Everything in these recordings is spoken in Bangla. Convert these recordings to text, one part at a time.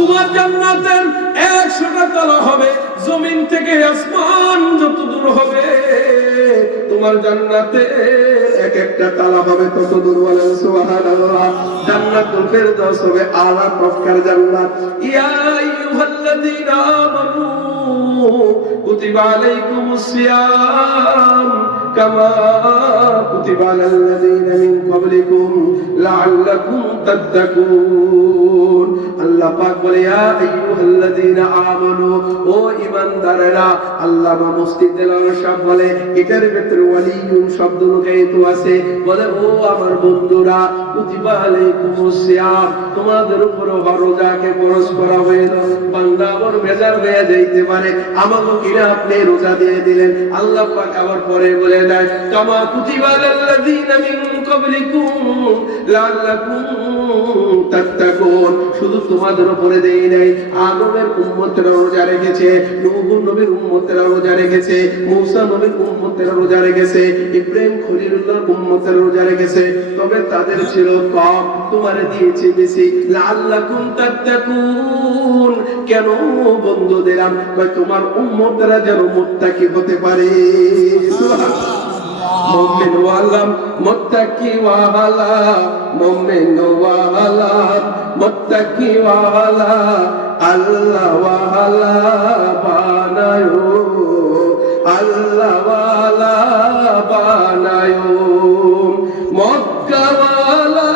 তোমার জান্নাতের একশোটা তালা হবে। জমিন থেকে আসমান যত দূর হবে, তোমার জান্নাতে এক একটা তালা হবে তত দূর বলেন সুবহানাল্লাহ। জান্নাতুল ফেরদাউস হবে আলা প্রকার জান্নাত। ইয়া আইয়ুহাল্লাযীনা আমানু, কুতিবা আলাইকুমুস সিয়াম। কামা কুতিবা আলাল লাযীনা মিন ক্বাবলিকুম লাআল্লাকুম তাত্তাকুন আল্লাহ পাক বলে, ইয়া আইয়ুহাল্লাযীনা আমানু, ও ঈমানদারেরা আল্লাহ মা মুফতি দেলাওয়ার সাহেব বলে, এটার ভিতরে ওয়ালিয়ুন শব্দ লুকায়িত আছে। বলে, ও আমার বন্ধুরা, কুতিবা আলাইকুমুস তোমাদের উপরে রোজাকে ফরজ করা হইল। বান্দা আবার বেজার হয়ে যাইতে পারে আমাকে কিনা আপনি রোজা দিয়ে দিলেন। আল্লাহ পাক আবার পরে বলে শুধু তোমাদের উপরে দেই নাই রোজা রেখেছে নবীর রোজা রেখেছে নবীর রোজা রেখেছে, ইব্রাহিম রোজা রেখেছে। তবে তাদের ছিল কম তোমারে দিয়েছি বেশি, লাআল্লাকুম তাত্তাকুন। কেন বন্ধু দিলাম তোমার উম্মতেরা যেন মুত্তাকি হতে পারে? সুবহানাল্লাহ। মোমেন ওয়ালা মুত্তাকি ওয়ালা মোমেন ওয়ালা মুত্তাকি ওয়ালা আল্লাহ ওয়ালা বানায়ো আল্লাহ ওয়ালা বানায়ো। মক্কা ওয়ালা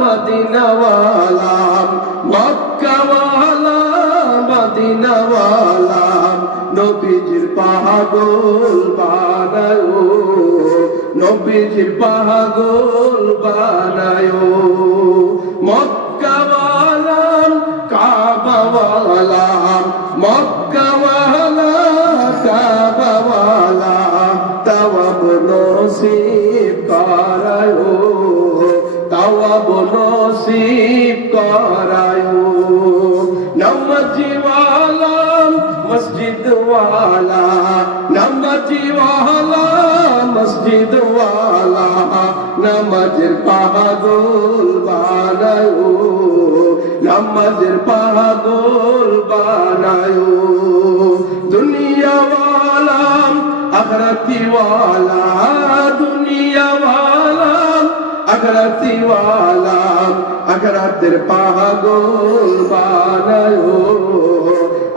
মদিনা ওয়ালা মক্কা ওয়ালা মদিনা ওয়ালা নবীজির পাগল বানায়ো, নবীজির পাগল বানায়ো। মক্কাওয়ালা কাবাওয়ালা মক্কাওয়ালা কাবাওয়ালা তাওয়াব নসিব করায়ো, তাওয়াব নসিব করায়ো মসজিদ ওয়ালা নমজিওয়ালা মসজিদ ওয়ালা নমাজের পাগল বানায়ো নমাজের পাগল বানায়ো দুনিয়া ওয়ালা আখরাতি ওয়ালা দুনিয়া ওয়ালা আখরাতি ওয়ালা আখরাতের পাগল বানায়ো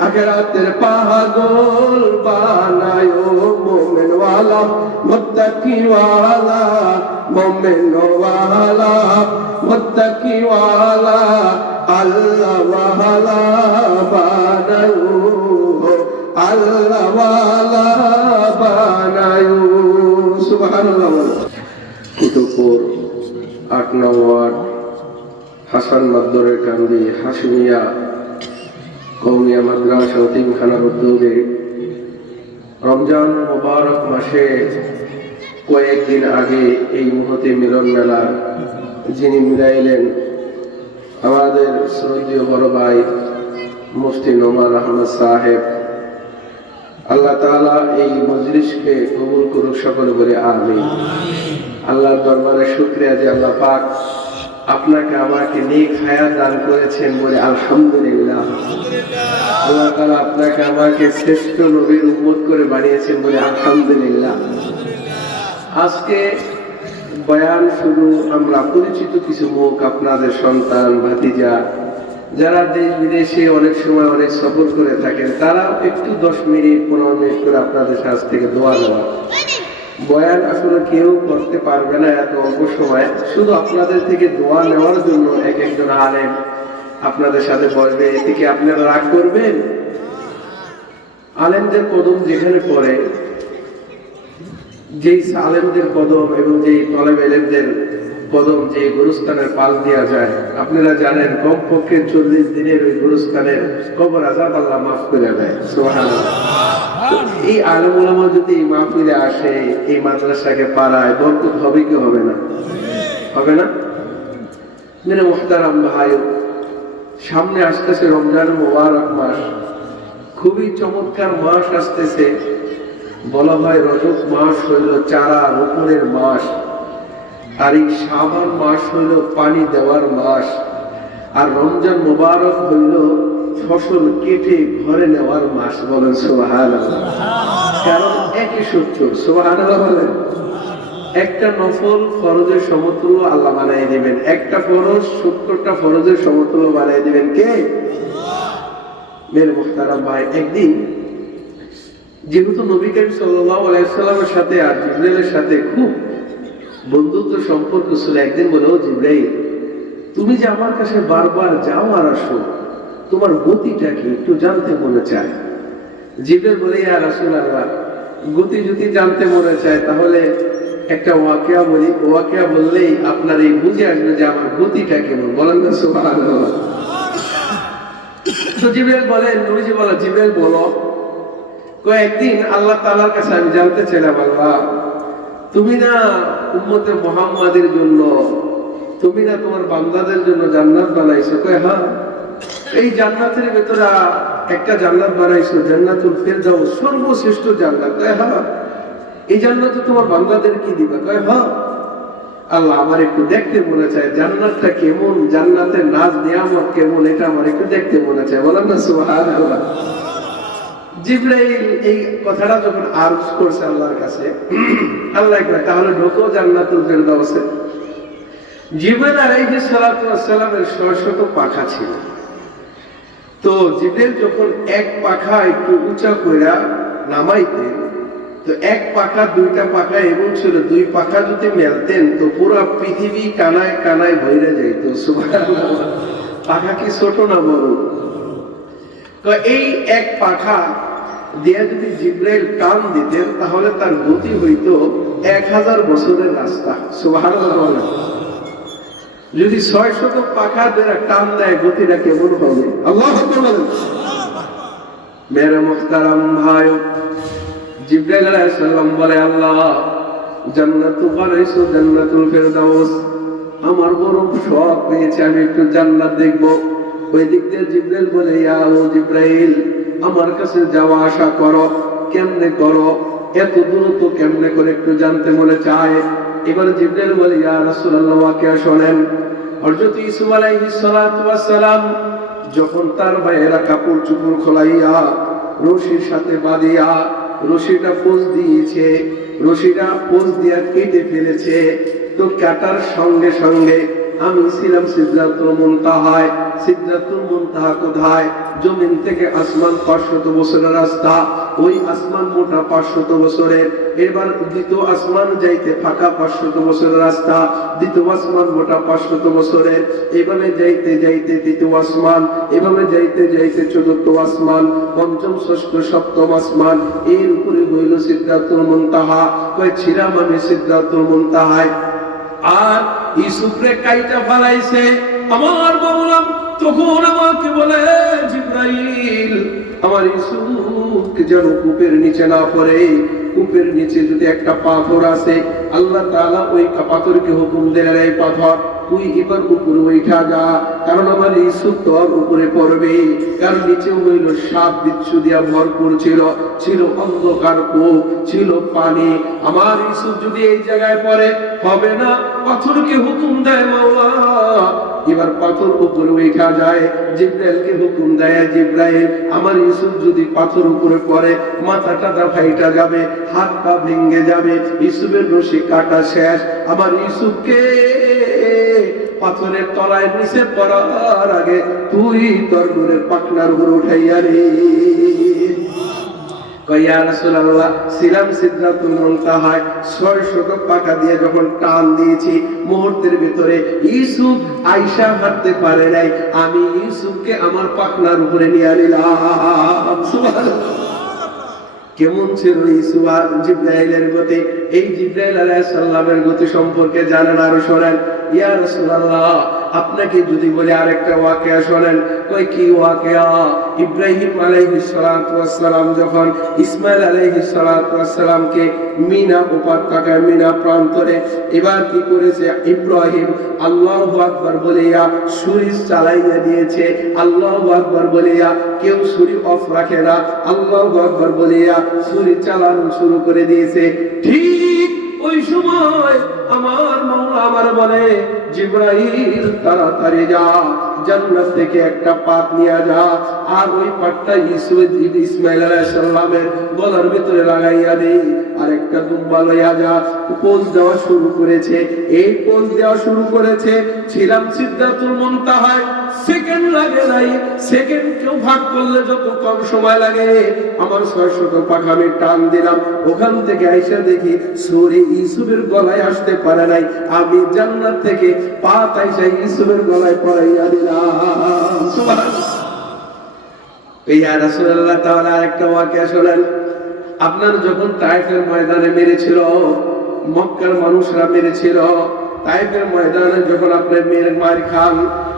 আখরাতের পাগল বানায়ো মোমেন ওয়ালা মুত্তাকি ওয়ালা মোমেন ওয়ালা মুত্তাকি ওয়ালা আল্লাহ ওয়ালা বানায়ো। আল্লাহ ওয়ালা বানায়ো সুবহানাল্লাহ আট নং ওয়ার্ড, হাসান মাদ্দরের কান্দি, হাসমিয়া কৌমিয়া মাদ্রাসা তিনখানার উদ্যোগে রমজান মোবারক মাসে কয়েকদিন আগে এই মুহূর্তে মিলন মেলা যিনি মিলাইলেন আমাদের শ্রদ্ধীয় বড় ভাই মুফতি নোমান আহমদ সাহেব, আল্লাহ তাআলা এই মজলিসকে কবুল করুক সকলে বলে আমিন। আল্লাহর দরবারে শুক্রিয়া যে আল্লাহ পাক আপনাকে আমাকে নেক হায়াত দান করেছেন বলে আলহামদুলিল্লাহ। আল্লাহ আপনাকে আমাকে শ্রেষ্ঠ নবীর উম্মত করে বানিয়েছেন বলে আলহামদুলিল্লাহ। আজকে বয়ান শুধু আমরা পরিচিত কিছু মুখ, আপনাদের সন্তান, ভাতিজা, যারা দেশ বিদেশে অনেক সময় অনেক সফর করে থাকেন তারা একটু দশ মিনিট, পনেরো মিনিট করে আপনাদের কাছ থেকে দোয়া নেওয়া। বয়ান আসলে কেউ করতে পারবে না এত অল্প সময়। শুধু আপনাদের থেকে দোয়া নেওয়ার জন্য এক একজন আলেম আপনাদের সাথে বসবে। এতে কি আপনারা রাগ করবেন? আলেমদের কদম যেখানে পড়ে, যেই আলেমদের কদম এবং যেই তলেব এলেমদের কদম যে গুরুস্থানের পাল দেওয়া যায় আপনারা জানেন কমপক্ষে চল্লিশ দিনের ওই গুরুস্থানের কবর আজাব আল্লাহ মাফ করে দেয়। সোহান এই আলম ওলামা যদি এই মাহফিলে আসে এই মাদ্রাসাকে পাড়ায় বরকত হবে কি হবে না? হবে না? মেরে মোহতারাম ভাই সামনে আসতেছে রমজান মোবারক মাস। খুবই চমৎকার মাস আসতেছে। বলা হয় রজব মাস হইল চারা রোপণের মাস। আর এই শাবান মাস হইল পানি দেওয়ার মাস। আর রমজান মোবারক হইল ফসল কেটে ঘরে নেওয়ার মাস বলেন সোহান কারণ একই সত্য সোহান বলেন। একটা নফল ফরজের সমতুল্য আল্লাহ বানাই দিবেন। একটা ফরজ সত্তরটা ফরজের সমতুল্য বানাই দিবেন কে? মেরে মুখতারাম ভাই, একদিন যেহেতু নবী করিম সাল্লাল্লাহু আলাইহি সাল্লামের সাথে আর জিব্রাইলের সাথে খুব বন্ধুত্ব সম্পর্ক ছিল একদিন বলে, ও জিব্রাইল, তুমি যে আমার কাছে বারবার যাও আর আসো, তোমার গতিটা কি একটু জানতে মনে চায়? জিব্রাইল বলে আর আসুন আল্লাহ গতি যদি জানতে মনে চায়, তাহলে একটা ওয়াকিয়া বলি, ওয়াকিয়া বললেই আপনার এই বুঝে আসবে যে আমার গতিটা কেমন। বলেন না, সুবহানাল্লাহ। তো জিব্রাইল বলে, নবীজি বলে, জিব্রাইল, বলো, কয়েকদিন আল্লাহ তাআলার কাছে আমি জানতে চাইলাম, আল্লাহ, তুমি না উম্মতে মুহাম্মাদের জন্য। তুমি না তোমার বান্দাদের জন্য জান্নাত বানাইছো? কয় হ্যাঁ। এই জান্নাতের ভেতরে একটা জান্নাত বানাইছো, জান্নাতুল ফেরদাউস, সর্বশ্রেষ্ঠ জান্নাত। কয় হ্যাঁ। এই জান্নাতে তোমার বান্দাদের কি দিবা? কয় হ্যাঁ। আল্লাহ, আমার একটু দেখতে মনে চায়, জান্নাতটা কেমন? জান্নাতের নাজ নিয়ামত কেমন? এটা আমার একটু দেখতে মনে চায়। বলেন না, সুবহানাল্লাহ। জিব্রাইল এই কথাটা যখন আরজ করছে আল্লাহর কাছে, আল্লাহ তাহলে ঢোকো, জান্নাতুল ফেরদাউসে। জিব্রাইল আলাইহিস সালাতু ওয়াস সালামের শত পাখা ছিল। তো জিব্রাইল যখন এক পাখা একটু উঁচা কইরা নামাইতেন, তো এক পাখা, দুইটা পাখা এবং ছিল, দুই পাখা যদি মেলতেন, তো পুরো পৃথিবী কানায় কানায় ভইরে যাইত, সুবহানাল্লাহ। পাখা কি ছোট না বড়? তো এই এক পাখা দিয়ে যদি জিব্রাইল টান দিতেন, তাহলে তার গতি হইতো এক হাজার বছরের রাস্তা। সুবহানাল্লাহ যদি ছয় শত পাখা দিয়ে টান দেয়, গতিটা কেমন হবে? আল্লাহ মেরে মুখতারাম ভাই, জিব্রাইল আলাইহিস সালাম বলে, আল্লাহ, জান্নাত বানাইছো, জান্নাতুল ফেরদাউস। আমার বড় শখ হয়েছে, আমি একটু জান্নাত দেখব। ওই দিক দিয়ে জিব্রাইল বলে, ইয়া ও জিব্রাইল আমার কাছে যাওয়া আসা করো, কেমনে করো, এত দূরত্ব কেমনে করে একটু জানতে মনে চায়। এবার জিব্রাইল বলে, ইয়া রাসূলুল্লাহ ওয়াকে শোনেন। হযরত ইউসুফ আলাইহিস সালাতু ওয়াস সালাম যখন তার ভাইয়েরা কাপড় চুপড় খোলাইয়া রশির সাথে বাঁধিয়া রশিটা পোজ দিয়েছে, রশিটা পোজ দিয়া কেটে ফেলেছে, তো কাটার সঙ্গে সঙ্গে আমি ছিলাম সিদ্ধাতুল মুনতাহায়। সিদ্ধাতুল মুনতাহা কোথায়? জমিন থেকে আসমান পাঁচশত বছরের রাস্তা। ওই আসমান মোটা পাঁচশত বছরের। এবার দ্বিতীয় আসমান যাইতে ফাঁকা পাঁচশত বছরের রাস্তা। দ্বিতীয় আসমান মোটা পাঁচশত বছরের। এভাবে যাইতে যাইতে দ্বিতীয় আসমান। এভাবে যাইতে যাইতে চতুর্থ আসমান। পঞ্চম, ষষ্ঠ, সপ্তম আসমান। এর উপরে হইল সিদ্ধাতুল মুনতাহা। কয় ছিলাম আমি সিদ্ধাতুল মুনতাহায়। আর ইসুফরে কাইটা ফালাইছে। আমার বললাম তখন আমাকে বলে, জিব্রাইল, আমার ইসুফকে যেন কূপের নিচে না পড়ে। কূপের নিচে যদি একটা পাথর আছে, আল্লাহ তাআলা ওই পাথরকে হুকুম দেয় এই পাথর। তুই এবার উপরে উঠা যা। কারণ আমার ইসুফ তোর উপরে পড়বে। কারণ নিচে সাপ, বিচ্ছু দিয়া ছিল। অন্ধকার ছিল পানি। আমার যদি এই জায়গায় পড়ে, হবে না। পাথরকে হুকুম দেয় মাওলা। এবার পাথর উপরে উঠা যায়। জিব্রাইলকে হুকুম দেয় জিব্রাইল, আমার ইসুফ যদি পাথর উপরে পড়ে, মাথাটা দা যাবে হাত পা ভেঙে যাবে ইসুফের রশি কাটা শেষ। আমার ইসুফকে পাথরের তলায় নিচে পড়ার আগে তুই তোর নূরের পাখনার উপর উঠাইয়া রে পাকা দিয়ে যখন টান দিয়েছি, মুহূর্তের ভিতরে ইউসুফ পারে নাই, আমি ইউসুফকে আমার পাখনার উপরে নিয়ে নিলাম। কেমন ছিল ইসুফ জিব্রাইলের গতি? এই জিব্রাইল আলাইহিস সালামের গতি সম্পর্কে জানেন আরও শোনেন। ইয়া রাসূলুল্লাহ, আপনাকে যদি বলে আরেকটা ওয়াকিয়া শোনেন। কই কি ওয়াকিয়া? ইব্রাহিম আলাইহিস সালাতু ওয়াস সালাম যখন ইসমাইল আলাইহিস সালাতু ওয়াস সালামকে মিনা উপত্যকায় মিনা প্রান্তরে এবার কি করেছে? ইব্রাহিম আল্লাহু আকবার বলিয়া ছুরি চালাইয়া দিয়েছে। আল্লাহু আকবার বলিয়া কেউ ছুরি অফ রাখে না। আল্লাহু আকবার বলিয়া ছুরি চালানো শুরু করে দিয়েছে। ঠিক ওই সময় আমার মাওলা আবার বলে জিব্রাইল তাড়াতাড়ি যা। জান্নাত থেকে একটা পাত নিয়ে যা আর ওই ইসমাইল আলাইহিস সালামের গলার ভিতরে লাগাইয়া দে। আর একটা লইয়া যা। পোজ দেওয়া শুরু করেছে। এই পোজ দেওয়া শুরু করেছে। ছিলাম সিদ্ধাতুল সেকেন্ড লাগে নাই। সেকেন্ড কেউ ভাগ করলে যত কম সময় লাগে আমার পাখা টান দিলাম। ওখান থেকে আইসা দেখি সুরে ইসুফের গলায় আসতে পারে নাই। আমি জান্নাত থেকে পাত আইসা ইসুফের গলায় পড়াইয়া দিলাম। তাআলা আরেকটা ওয়াকিয়া শোনেন। আপনার যখন তাইফের ময়দানে মেরেছিল, মক্কার মানুষরা মেরেছিল, তাইফের ময়দানে যখন আপনি মেরে মার খান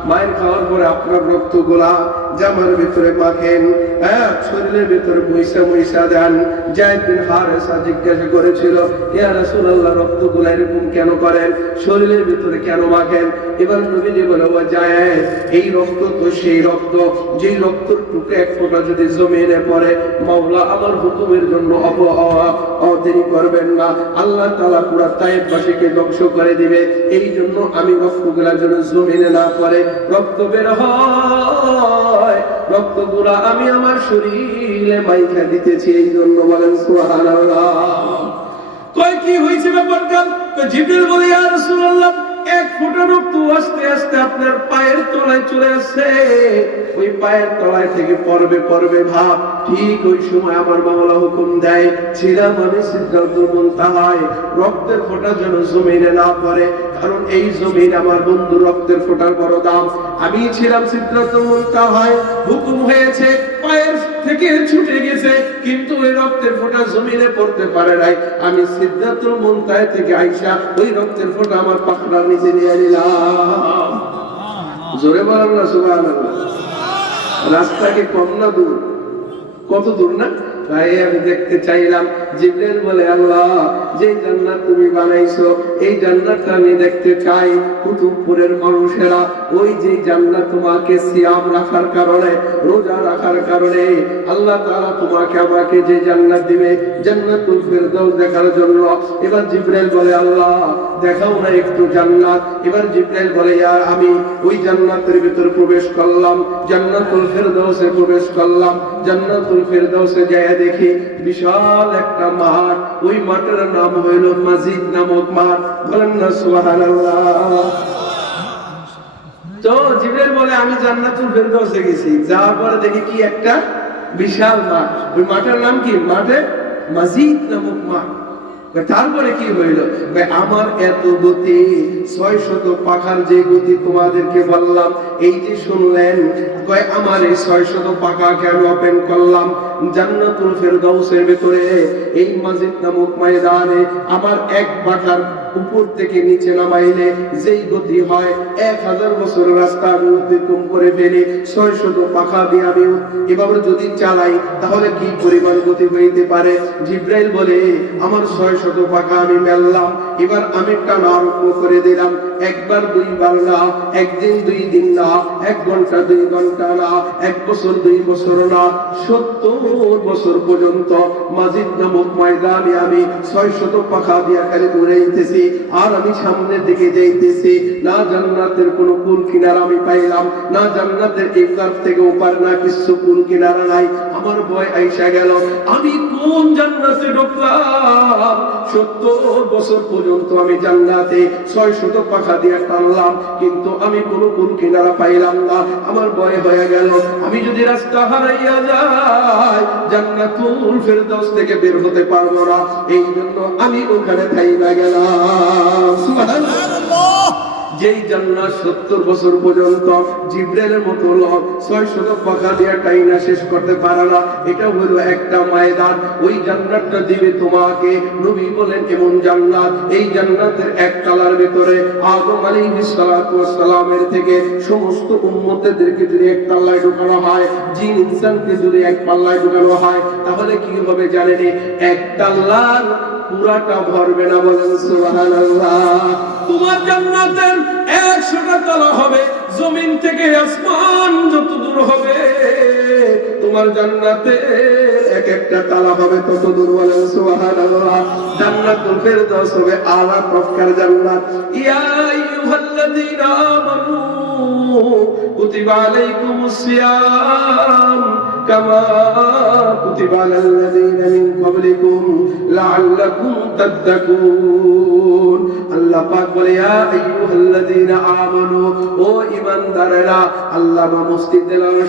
মায়ের খাওয়ার পরে আপনার রক্তগুলা জামার ভিতরে মাখেন হ্যাঁ শরীরের ভিতরে মহিষা মহিষা দেন। জায়দ বিন হারেসা জিজ্ঞাসা করেছিল, ইয়া রাসূলুল্লাহ, রক্তগুলা এরকম কেন করেন? শরীরের ভিতরে কেন মাখেন? এবার নবীজি বলে, ও জায়েদ, এই রক্ত তো সেই রক্ত। যেই রক্তর টুকরে এক ফোঁটা যদি জমিনে পড়ে, মাওলা আমার হুকুমের জন্য অপ অদেরি করবেন না। আল্লাহ তাআলা পুরা তায়েববাসীকে ধ্বংস করে দিবে। এই জন্য আমি রক্তগুলা যেন জমিনে না পড়ে রক্ত বের হয়। রক্ত রক্তগুলা আমি আমার শরীরে মাইখা দিতেছি এই জন্য বলেন কয় কি হয়েছে ব্যাপারটা? তো জিবরিল বলে আর রাসূলুল্লাহ এক ফোঁটা রক্ত আস্তে আস্তে আপনার পায়ের তলায় চলে আসছে। ওই পায়ের তলায় থেকে পর্বে পর্বে ভাব। ঠিক ওই সময় আমার মামলা হুকুম দেয়, ছিলাম আমি সিদ্ধাতুল মুনতাহায়। রক্তের ফোঁটা যেন জমিনে না পড়ে, কারণ এই জমিন আমার বন্ধু রক্তের ফোঁটার বড় দাম। আমি ছিলাম সিদ্ধাতুল হয় হুকুম হয়েছে, পায়ের থেকে ছুটে গেছে, কিন্তু ওই রক্তের ফোঁটা জমিনে পড়তে পারে নাই। আমি সিদ্ধার্থ মুনতায় থেকে আইসা ওই রক্তের ফোঁটা আমার পাখড়া নিচে নিয়ে নিলাম। জোরে বলেন না সুবাহ রাস্তা কি কম না দূর? কত দূর না? তাই আমি দেখতে চাইলাম জিব্রাইল বলে, আল্লাহ যে জান্নাত তুমি বানাইছো, এই জান্নাতটা আমি দেখতে চাই। কুতুবপুরের মানুষেরা ওই যে জান্নাত তোমাকে সিয়াম রাখার কারণে, রোজা রাখার কারণে, আল্লাহ তাআলা তোমাকে আমাকে যে জান্নাত দিবে, জান্নাতুল ফেরদাউস দেখার জন্য। এবার জিব্রাইল বলে, আল্লাহ, দেখাও না একটু জান্নাত। এবার জিব্রাইল বলে, ইয়া, আমি ওই জান্নাতের ভিতর প্রবেশ করলাম, জান্নাতুল ফেরদাউসে প্রবেশ করলাম। জান্নাতুল ফেরদাউসে যায় দেখি বিশাল একটা মাঠ, ওই মাঠের নাম হইল মাজিদ নামক মাঠ। বলেন না, সুবহানাল্লাহ। তো জিবরাইল বলে, আমি জান্নাতুল ফেরদৌসে গেছি। যাওয়ার পরে দেখি কি একটা বিশাল মাঠ। ওই মাঠের নাম কি? মাঠে মাজিদ নামক মাঠ। তারপরে কি হইল? আমার এত গতি ছয় শত পাখার যে গতি তোমাদেরকে বললাম, এই যে শুনলেন, কয়, আমার এই ছয় শত পাখাকে আমি ওপেন করলাম? জান্নাতুল ফেরদাউসের ভেতরে, এই মাজিদ নামক ময়দানে আমার এক পাখার উপর থেকে নিচে নামাইলে যেই গতি হয়, এক হাজার বছর রাস্তা আমি অতিক্রম করে ফেলি ছয় শত পাখা দিয়ে আমি এভাবে যদি চালাই, তাহলে কি পরিমাণ গতি হইতে পারে? জিব্রাইল বলে, আমার ছয় শত পাখা আমি মেললাম, এবার আমি টানা আরম্ভ করে দিলাম। একবার দুইবার না, একদিন দুই দিন না, এক ঘণ্টা দুই ঘণ্টা না, এক বছর দুই বছর না। সত্তর বছর পর্যন্ত মাজিদ নামক ময়দানে আমি ছয় শত পাখা দিয়া খালি দৌড়াইতেছি আর আমি সামনের দিকে যাইতেছি। না জান্নাতের কোনো কুল কিনারা আমি পাইলাম, না জান্নাতের এই থেকে ওপার না কিছু কুল কিনারা নাই। আমার ভয় আইসা গেল। আমি কোন জান্নাতে ঢুকলাম? সত্তর বছর পর্যন্ত আমি জান্নাতে ছয় শত পাখা দিয়ে টানলাম, কিন্তু আমি কোনো কুল কিনারা পাইলাম না। আমার ভয় হয়ে গেল। আমি যদি রাস্তা হারাইয়া যাই, জান্নাতুল ফেরদাউস থেকে বের হতে পারব না। এই জন্য আমি ওখানে থাইবা গেলাম। সুবহানাল্লাহ। যেই জান্নাত সত্তর বছর পর্যন্ত জিব্রাইলের মতো লোক ছয় শত পাখা দিয়ে টাইনা শেষ করতে পারে না, এটা হলো একটা ময়দান। ওই জান্নাতটা দিবে তোমাকে, নবী বলেন এমন জান্নাত। এই জান্নাতের এক তালার ভিতরে আদম আলাইহিস সালামের থেকে সমস্ত উম্মতদেরকে যদি এক পাল্লায় ঢোকানো হয়, জিন ইনসানকে যদি এক পাল্লায় ঢোকানো হয়, তাহলে কি হবে জানেন? এক তাল্লার পুরাটা ভরবে না বলেন সুবহানাল্লাহ। তোমার জান্নাতের একশোটা তলা হবে জমিন থেকে আসমান যত দূর হবে। তোমার জান্নাতে এক একটা তালা হবে তত দূর বলেন সুবহানাল্লাহ। জান্নাতুল ফেরদাউস হবে আলা প্রকার জান্নাত। ইয়া আইয়ুহাল্লাযীনা আমানু কুতিবা আলাইকুমুস সিয়াম কামা কুতিবা على الذين من قبلكم لعلكم تتقون আল্লাহ পাক বলে, ইয়া আইয়ুহাল্লাযীনা আমানু, ও ঈমানদারেরা আল্লামা মুফতি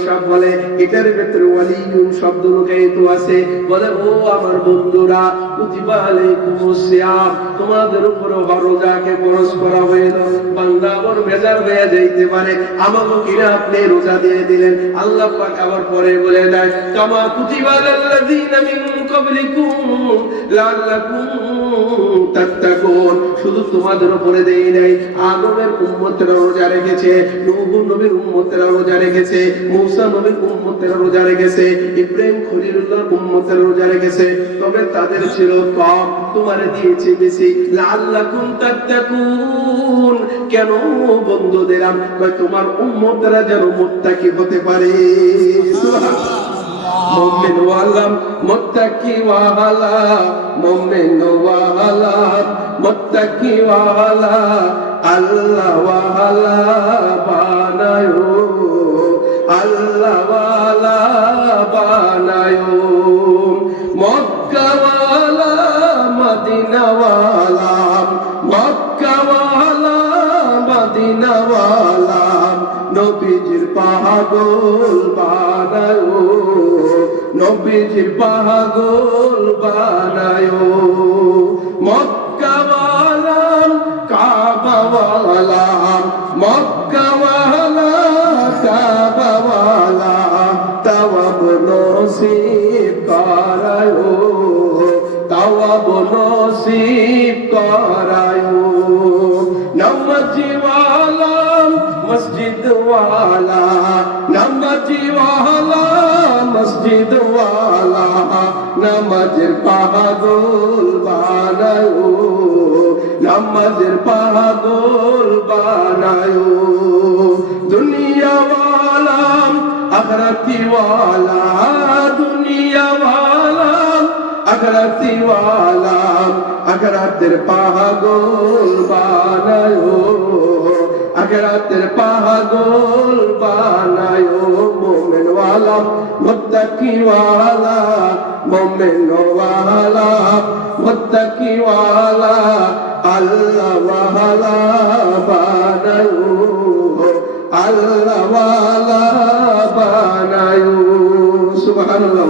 সাহেব বলে, এটার ভিতরে ওয়ালিউন শব্দ লুকায়িত আছে। বলে, ও আমার বন্ধুরা তোমাদের উপর রোজাকে ফরজ করা হইল। বান্দা আবার বেজার হয়ে যাইতে পারে। আমাকে কিনা আপনি রোজা দিয়ে দিলেন। আল্লাহ পাক আবার পরে বলে দেয়, কামা কুতিবা আলাল্লাযীনা মিন শুধু তোমাদের উপরে দেই নাই, আদমের রোজা রেখেছে নবীর উম্মতেরা রোজা রেখেছে, মূসা নবীর রোজা রেখেছে, ইব্রাহিম রোজা রেখেছে। তবে তাদের ছিল কম দিয়েছে বেশি। লাআল্লাকুম তাত্তাকুন কেন বন্ধু দিলাম তোমার উম্মতেরা যেন মুত্তাকি হতে পারে? সুবহানাল্লাহ। মোমেন ওয়ালা মুত্তাকি ওয়ালা মোমেন ওয়ালা মুত্তাকি ওয়ালা আল্লাহ ওয়ালা বানায়ো আল্লাহ ওয়ালা বানায়ো। মক্কা ওয়ালা মদিনা ওয়ালা মক্কা ওয়ালা মদিনা ওয়ালা নবীজির পাগল বানায়ো। নবীজির পাগল বানায়ো। মক্কাওয়ালা কাবাওয়ালা মক্কাওয়ালা কাবাওয়ালা তাওয়াব নসিব করায়ো। তাওয়াব নসিব করায়ো। নমজিওয়ালা মসজিদ পাগল বানায়ো, নামাজের পাগল বানায়ো। দুনিয়া ওয়ালা আখরাতি ওয়ালা দুনিয়া ওয়ালা আখরাতি ওয়ালা আখরাতের পাগল বানায়ো। আখরাতের পাগল বানায়ো মোমেন ওয়ালা মুত্তাকি ওয়ালা মোমেন ওয়ালা মুত্তাকি ওয়ালা আল্লাহ ওয়ালা বানায়ো আল্লাহ ওয়ালা বানায়ো, সুবহানাল্লাহ।